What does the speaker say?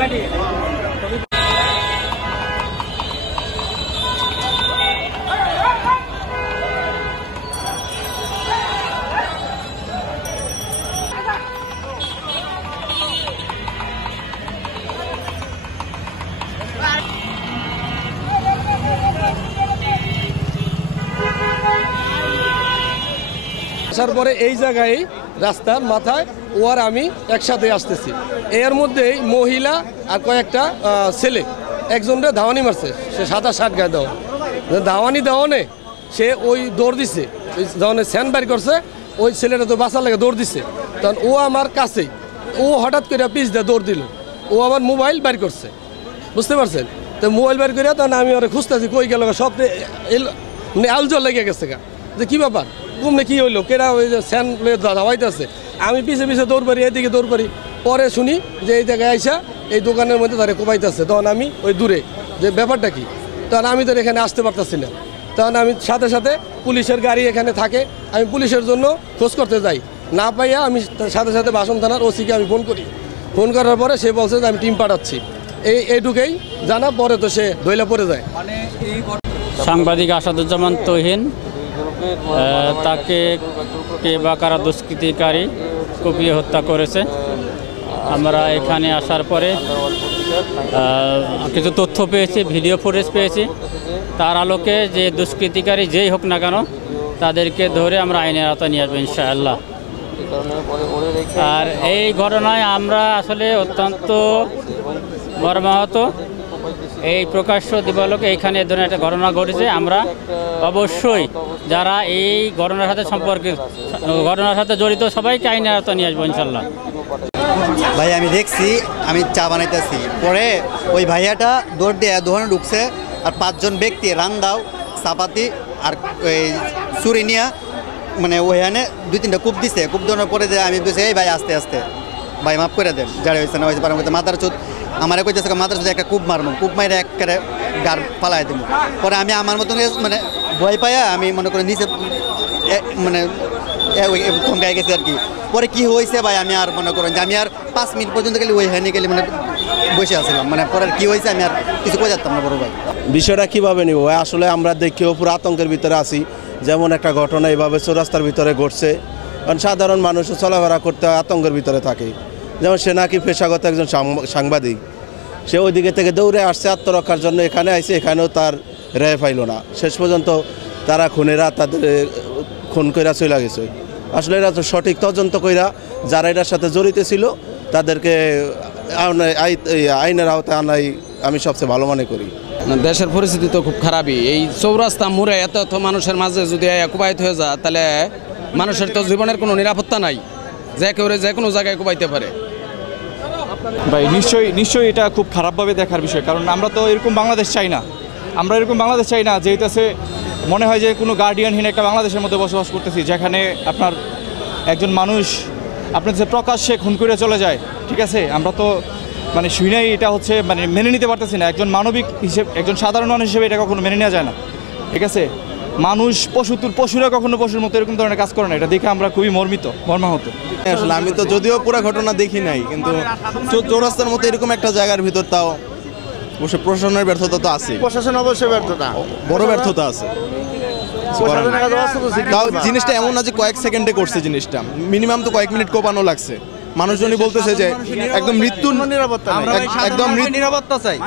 আসার পরে এই জায়গায় রাস্তার মাথায় ও আর আমি একসাথে আসতেছি, এর মধ্যেই মহিলা আর কয়েকটা ছেলে একজনটা ধাওয়ানি মারছে, সে 27-60 গায়ে দেওয়া ধাওয়ানি দেওয়ানে সে ওই দৌড় দিছে, যখন স্যান বাইর করছে ওই ছেলেটা তো বাঁচার লাগে দৌড় দিছে, তখন ও আমার কাছেই ও হঠাৎ করে পিছ দিয়ে দৌড় দিল, ও আমার মোবাইল বাইর করছে, বুঝতে পারছেন? তো মোবাইল বাইর করে তখন আমি ওরা খুঁজতেছি কই গেল, সব আলজল লেগে গেছে গা, যে কী ব্যাপার ঘুমনে কী হইলো, কেরা ওই যে স্যান ধাওয়াইতেছে, আমি পিছে পিছে দৌড় পারি, এদিকে দৌড় পারি, পরে শুনি যে এই জায়গায় আইসা এই দোকানের মধ্যে তারা কোপাইতেছে, তখন আমি ওই দূরে যে ব্যাপারটা কি, তখন আমি তো এখানে আসতে পারতেছি না, তখন আমি সাথে সাথে পুলিশের গাড়ি এখানে থাকে, আমি পুলিশের জন্য খোঁজ করতে যাই, না পাইয়া আমি সাথে সাথে বাসন থানার ওসিকে আমি ফোন করি, ফোন করার পরে সে বলছে যে আমি টিম পাঠাচ্ছি, এইটুকুই জানা, পরে তো সে দইলা পড়ে যায়। সাংবাদিক আসাদুজ্জামান তহিন, তাকে কে বা কারা দুষ্কৃতিকারী কুপিয়ে হত্যা করেছে। আমরা এখানে আসার পরে কিছু তথ্য পেয়েছি, ভিডিও ফুটেজ পেয়েছি, তার আলোকে যে দুষ্কৃতিকারী যেই হোক না কেন তাদেরকে ধরে আমরা আইনের আওতায় নিয়ে আসবো ইনশাআল্লাহ। আর এই ঘটনায় আমরা আসলে অত্যন্ত মর্মাহত, এই প্রকাশ্য দিবালোকে এইখানে এ ধরনের একটা ঘটনা ঘটেছে, আমরা অবশ্যই যারা এই ঘটনার সাথে জড়িত সবাইকে আইনের আওতায় নিয়ে আসবো ইনশাল্লাহ। ভাই আমি দেখছি, আমি চা বানাইতেছি, পরে ওই ভাইয়াটা দৌড় দিয়ে দোকানে ঢুকছে, আর 5 জন ব্যক্তি রান্দাও চাপাতি আর ওই চুরি নিয়ে মানে ওইখানে 2-3টা কূপ দিছে, কূপ দেওয়ার পরে যে আমি বলছি এই ভাই আস্তে আস্তে ভাই মাফ করে দেন, যারা হয়েছে না হয়েছে পারে মাথার চোদ আমার কইতেছে মাথার চোদ একটা কূপ মারবো, কূপ মাইরে একেবারে গাড় পালাই দেবো, পরে আমি আমার মতন মানে ভয় পাইয়া আমি মনে করি নিচে মানে থমকাই গেছে আর কি। পরে কি হয়েছে ভাই আমি আর মনে করেন যে আমি আর 5 মিনিট পর্যন্ত গেলে ওইখানে গেলে মানে বসে আসছিলাম, মানে পরে কি হয়েছে আমি আর কিছু কই যেতাম না বড় ভাই। বিষয়টা কীভাবে নিব ভাই, আসলে আমরা দেখিও পুরো আতঙ্কের ভিতরে আছি, যেমন একটা ঘটনা এইভাবে চৌরাস্তার ভিতরে ঘটছে, কারণ সাধারণ মানুষও চলাফেরা করতে আতঙ্কের ভিতরে থাকে, যেমন সে নাকি পেশাগত একজন সাংবাদিক, সে ওই দিকে থেকে দৌড়ে আসছে আত্মরক্ষার জন্য, এখানে আইসে, এখানেও তার রেহাই পাইল না, শেষ পর্যন্ত তারা খুনেরা তাদের খুন কইরা চলে গেছে। আসলে এরা তো সঠিক তদন্ত কইরা যারা এটার সাথে জড়িত ছিল তাদেরকে আইনের আওতায় আনাই আমি সবচেয়ে ভালো মনে করি। দেশের পরিস্থিতি তো খুব খারাপই, এই চৌরাস্তা মোড়ে এত মানুষের মাঝে যদি কুপাইত হয়ে যায় তাহলে মানুষের তো জীবনের কোনো নিরাপত্তা নাই, যে কেউ যে কোনো জায়গায় কুপাইতে পারে। ভাই নিশ্চয়ই এটা খুব খারাপভাবে দেখার বিষয়, কারণ আমরা তো এরকম বাংলাদেশ চাই না, যেহেতু মনে হয় যে কোনো গার্ডিয়ানহীন একটা বাংলাদেশের মধ্যে বসবাস করতেছি, যেখানে আপনার একজন মানুষ আপনার যে প্রকাশ্যে খুন করে চলে যায়, ঠিক আছে, আমরা তো মানে শুনেই এটা হচ্ছে মানে মেনে নিতে পারতেছি না, একজন মানবিক হিসেবে, একজন সাধারণ মানুষ হিসেবে এটা কখনো মেনে নেওয়া যায় না, ঠিক আছে। মানুষ পশুরা কখনো পশুর মতো এরকম ধরনের কাজ করে না, এটা দেখে আমরা খুবই মর্মাহত। আসলে আমি তো যদিও পুরো ঘটনা দেখি নাই, কিন্তু চৌরাস্তার মতো এরকম একটা জায়গার ভিতর তাও অবশ্য প্রশাসনের ব্যর্থতা তো আছে, প্রশাসন অবশ্যই ব্যর্থতা, বড় ব্যর্থতা আছে। তাও জিনিসটা এমন না যে কয়েক সেকেন্ডে করছে, জিনিসটা মিনিমাম তো কয়েক মিনিট কোপানো লাগছে, মানুষজনই বলতেছে যে একদম মৃত্যুর নিরাপত্তা, একদম নিরাপত্তা চাই।